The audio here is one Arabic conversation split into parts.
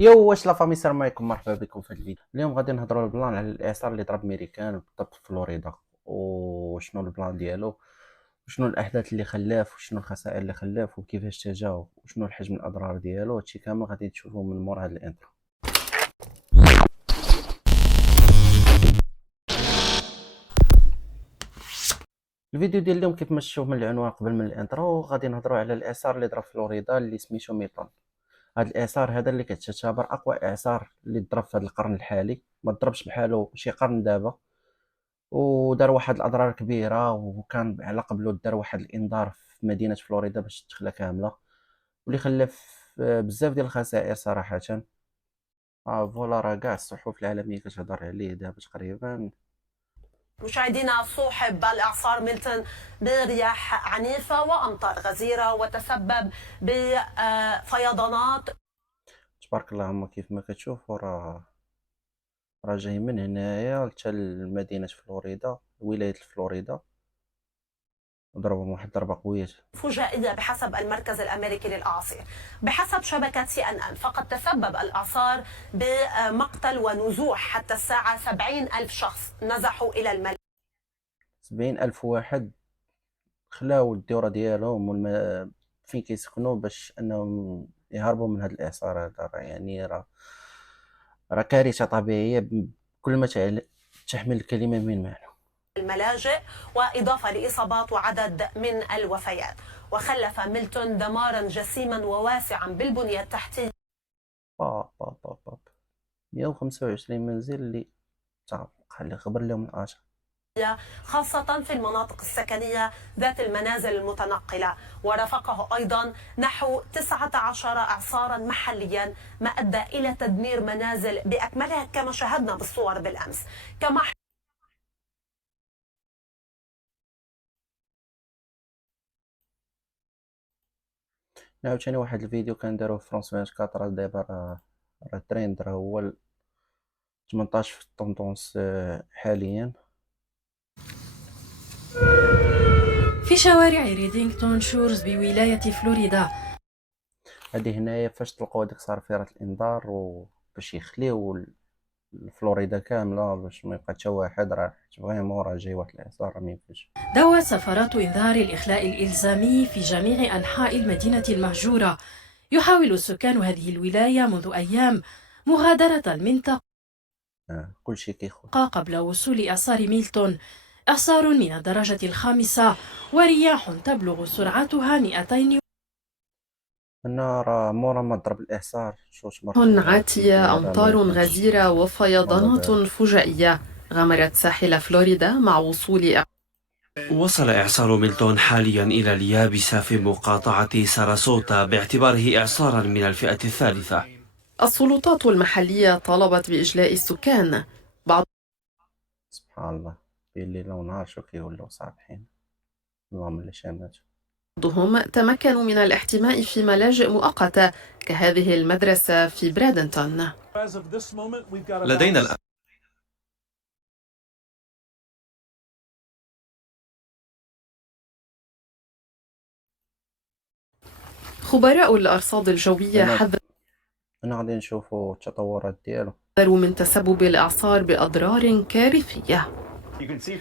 واش لا فامي السلام عليكم، مرحبا بكم في هذا الفيديو. اليوم غادي نهضروا البلان على الاعصار اللي ضرب ميريكان بالضبط في فلوريدا، وشنو البلان ديالو، وشنو الاحداث اللي خلاف، وشنو الخسائر اللي خلاف، وكيفاش تجاوب، وشنو الحجم الاضرار ديالو. هادشي كامل غادي تشوفوه من مور هاد الانترو. الفيديو ديال اليوم كيف ما تشوف من العنوان قبل من الانترو، غادي نهضروا على الاعصار اللي ضرب فلوريدا اللي سميتو ميلتون. هاد الاعصار هذا اللي كتعتبر اقوى اعصار اللي ضرب في هذا القرن الحالي، ما ضربش بحالو شي قرن دابا، ودار واحد الاضرار كبيره، وكان على قبلو دار واحد الانذار في مدينه فلوريدا باش تخلى كامله، واللي خلف بزاف ديال الخسائر صراحه. فوالا راه كاع الصحف العالميه كتهضر عليه دابا تقريبا. مشاهدينا، صوحب الإعصار ميلتون برياح عنيفة وأمطار غزيرة وتسبب بفيضانات. تبارك الله عما كيف ما كتشوفوا راه جاي من هنايا حتى لمدينه فلوريدا، ولايه فلوريدا، وضربهم واحد الضربه قويه. فجائية بحسب المركز الأمريكي للأعاصير. بحسب شبكة CNN، فقد تسبب الإعصار بمقتل ونزوح حتى الساعة 70,000 شخص نزحوا إلى الملاجئ. 70,000 واحد خلاو الديورة ديالهم فين كيسكنوا باش انهم يهربوا من هذا الاعصار هذا. راه كارثه طبيعيه بكل ما تحمل الكلمه من معنى. الملاجئ، وإضافة لإصابات وعدد من الوفيات. وخلف ميلتون دمارا جسيما وواسعا بالبنية التحتية. با با با با 125 منزل اللي خلي خبر لهم الاشهر، خاصة في المناطق السكنية ذات المنازل المتنقلة. ورافقه أيضا نحو 19 إعصارا محليا، ما أدى إلى تدمير منازل بأكملها كما شاهدنا بالصور بالأمس. كما عاوتاني واحد الفيديو كان داروه في فرنسا 24 دابا، راه تريند، راه هو 18 في الطوندونس حاليا. في شوارع ريدينغتون شورز بولاية فلوريدا. هذه هنايا فاش طلقوا هذيك صافرة الانذار وباش يخليو فلوريدا كامله باش ما يبقى حتى واحد، راه فريمون راه جاي واحد الاعصار راه مينفعش. دوت سفرات إنذار الإخلاء الإلزامي في جميع أنحاء المدينة المهجورة. يحاول سكان هذه الولاية منذ أيام مغادرة المنطقة كل شيء كيخون. قبل وصول إعصار ميلتون، إعصار من الدرجة الخامسة ورياح تبلغ سرعتها 200. هنا راه مورا ما ضرب الاعصار شوش مرة عاتية، أمطار غزيرة وفيضانات فجائية غمرت ساحل فلوريدا مع وصول. وصل إعصار ميلتون حاليا إلى اليابسة في مقاطعة ساراسوتا باعتباره إعصارا من الفئة الثالثة. السلطات المحلية طالبت بإجلاء السكان. سبحان الله، بين ليلة ونهار شو كيولوا صابحين، اللهم لا شامات. بعضهم تمكنوا من الاحتماء في ملاجئ مؤقتة كهذه المدرسة في برادنتون. لدينا الآن خبراء الأرصاد الجوية هنا غادي نشوفوا التطورات ديالو. حذروا من تسبب الإعصار بأضرار كارثية.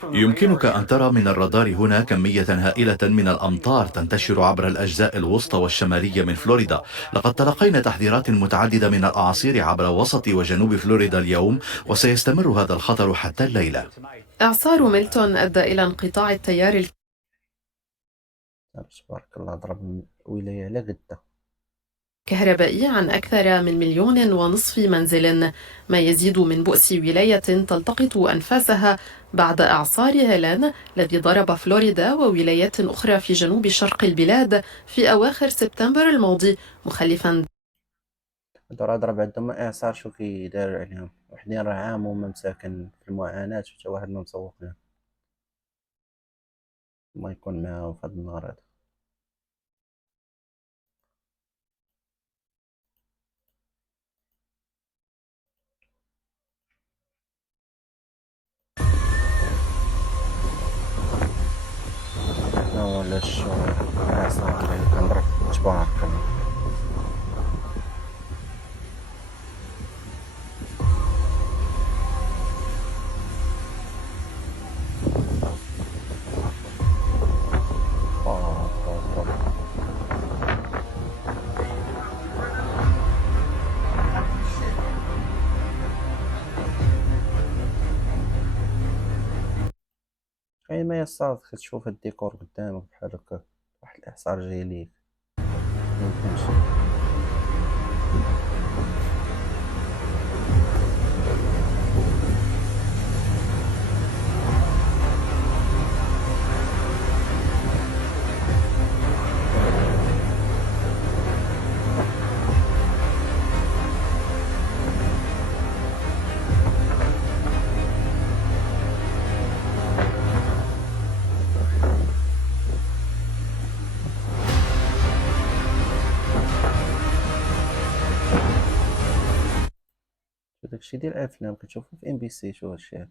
يمكنك أن ترى من الرادار هنا كمية هائلة من الأمطار تنتشر عبر الأجزاء الوسطى والشمالية من فلوريدا. لقد تلقينا تحذيرات متعددة من الأعاصير عبر وسط وجنوب فلوريدا اليوم، وسيستمر هذا الخطر حتى الليلة. إعصار ميلتون أدى إلى انقطاع التيار تبارك الله، ضرب ولاية على قدها الكهربائي عن أكثر من 1.5 مليون منزل، ما يزيد من بؤس ولاية تلتقط أنفاسها بعد إعصار هيلان الذي ضرب فلوريدا وولايات أخرى في جنوب شرق البلاد في أواخر سبتمبر الماضي، مخلفا. هادو راه ضرب عندهم اعصار شو كيدار عليهم، وحدين راه عام وما مساكن في المعاناة، وحتى واحد ما مسوق لهم. ما يكون معاهم في هاد النهار هذا. ولا شو اعصار اللي كنضرب تبارك الله. كيما هي الصاد كتشوف هاد الديكور قدامك بحال هكا، واحد الإعصار جاي ليك ميمكنش. داكشي ديال الأفلام كتشوفو في MBC. شو هادشي هذا؟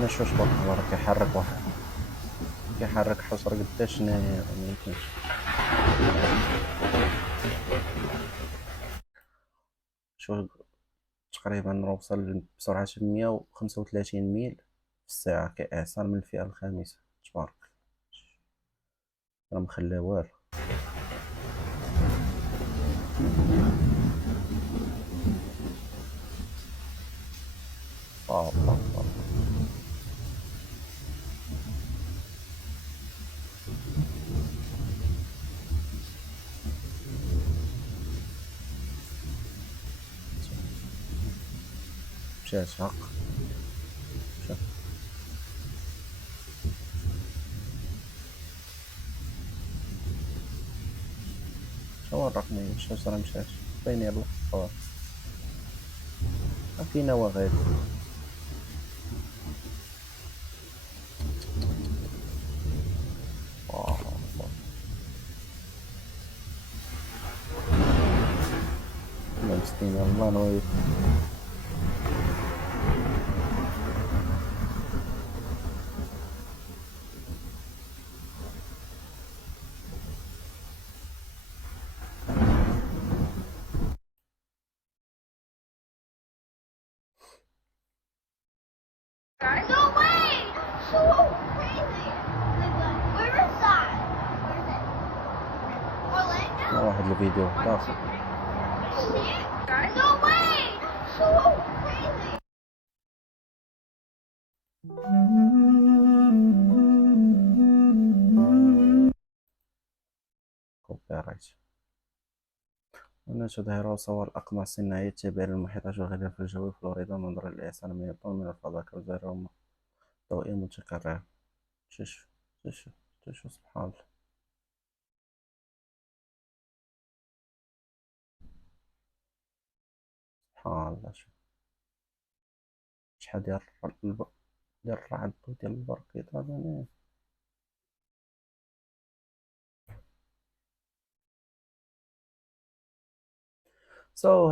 ماشي تبارك الله راه كيحرك واحد، كيحرك حصر قداش هنايا ميمكنش. شوف تقريبا راه وصل بسرعة 135 ميل في الساعة، كإعصار من الفئة الخامسة. تبارك راه مخلى والو. الله. مشات هق مشى. شنو الرقم مشات راه مشات باين يلاه فينا وغير. مسكين الله نويت. No way! So crazy! Where is that? Where is it? Orlando? واحد الفيديو داخل. No way! So crazy! كوبيرايت. هنا تظهر صور الأقمار الصناعية التابعة للمحيطات والغلاف الجوي في فلوريدا منظرا لإعصار ميلتون من الفضاء كظاهرة ضوئية متكررة. شوف شوف شوف سبحان الله. سبحان الله. شحال ديال الرعد وديال البرق يضربني.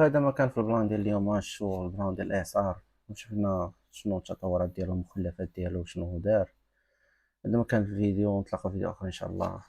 هذا ما كان في البلان ديال اليوم. شو البلان ديال الإعصار، وشفنا شنو التطورات ديالو، المخلفات ديالو شنو دار. هذا ما كان في الفيديو، نتلاقاو في فيديو آخر إن شاء الله.